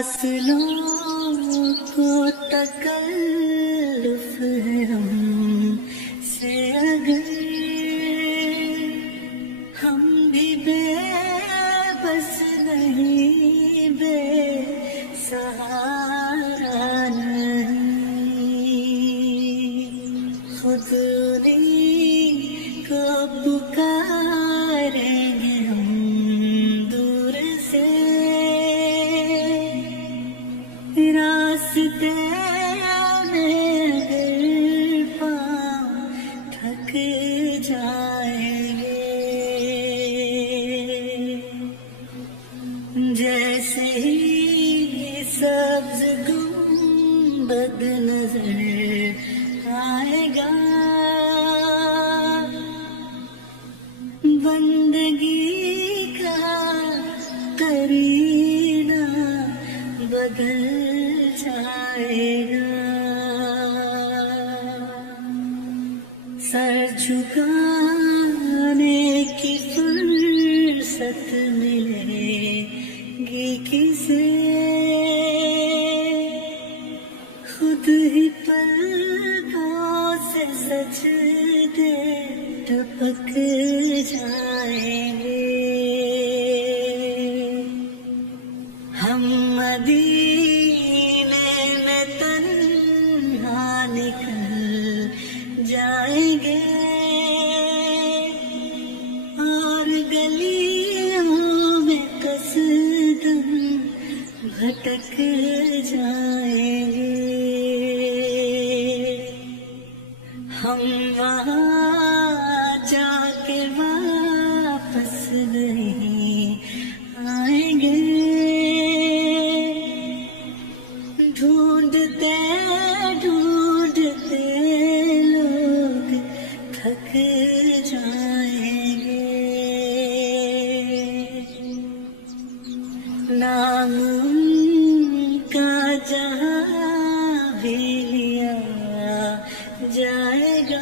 فاصلوں کو تکلف ہے ہم سے اگر ہم بھی بے بس نہیں بے سہارا نہیں خود انہیں کو پکاریں گے ہم دور سے راستے میں اگر پاؤں تھک جائیں گے جیسے ہی سبز گنبد نظر آئے گا بندگی کا قرینہ بدل جائے گا سر جھکانے کی فرصت ملے گی کسے خود ہی پلکوں سے سجدے ٹپک جائیں گے ہم مدینے میں تنہا نکل جائیں گے اور گلیوں میں قصداً بھٹک جائیں گے ہم وہاں جا کے واپس نہیں آئیں گے ڈھونڈتے ڈھونڈتے لوگ تھک جائیں گے نام ان کا جہاں بھی لیا جائے گا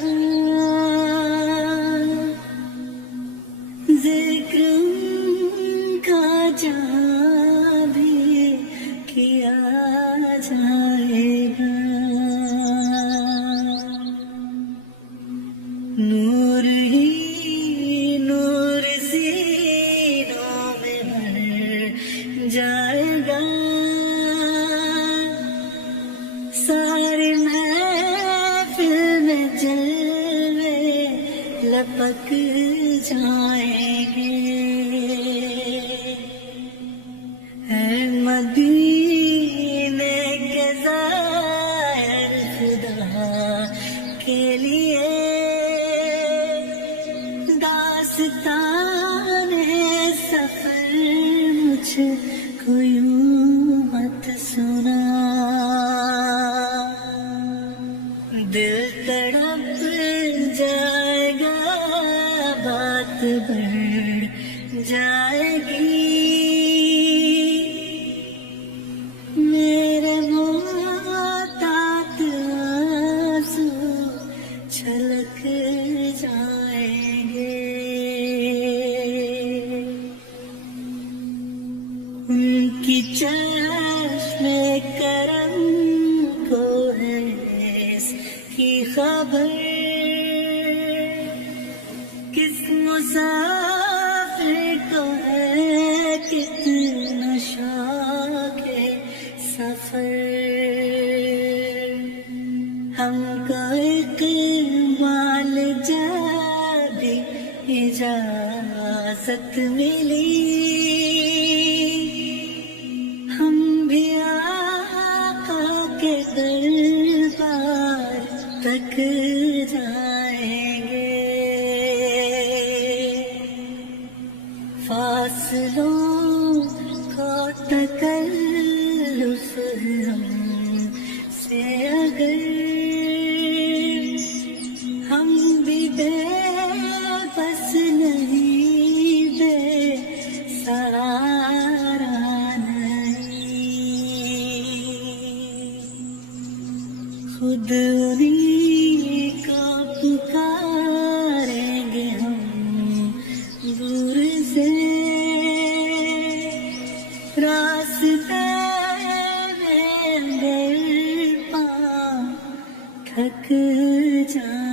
ذکر ان کا جہاں بھی کیا جائے گا نور ہی نور سینوں میں بھر جائے گا سارے محفل میں جلوے لپک جائیں گے اے مدینے کے زائر خدا کے لیے داستان سفر مجھ کو یوں مت سنا دل تڑپ جائے گا بات بڑھ جائے گی میرے محتاط آنسو چھلک جائیں گے ان کی چشم کرم کو ہے اس کی خبر کس مسافر کو ہے کتنا شوق سفر ہم کو اقبال جب اجازت ملی ہم بھی آقا کے دربار تک جائیں گے فاصلوں کو تکلف ہم سے اگر ہم بھی بے بس نہیں بے سہارا نہیں خود انہیں کو پکاریں گے ہم دور سے راستے تھک جائیں.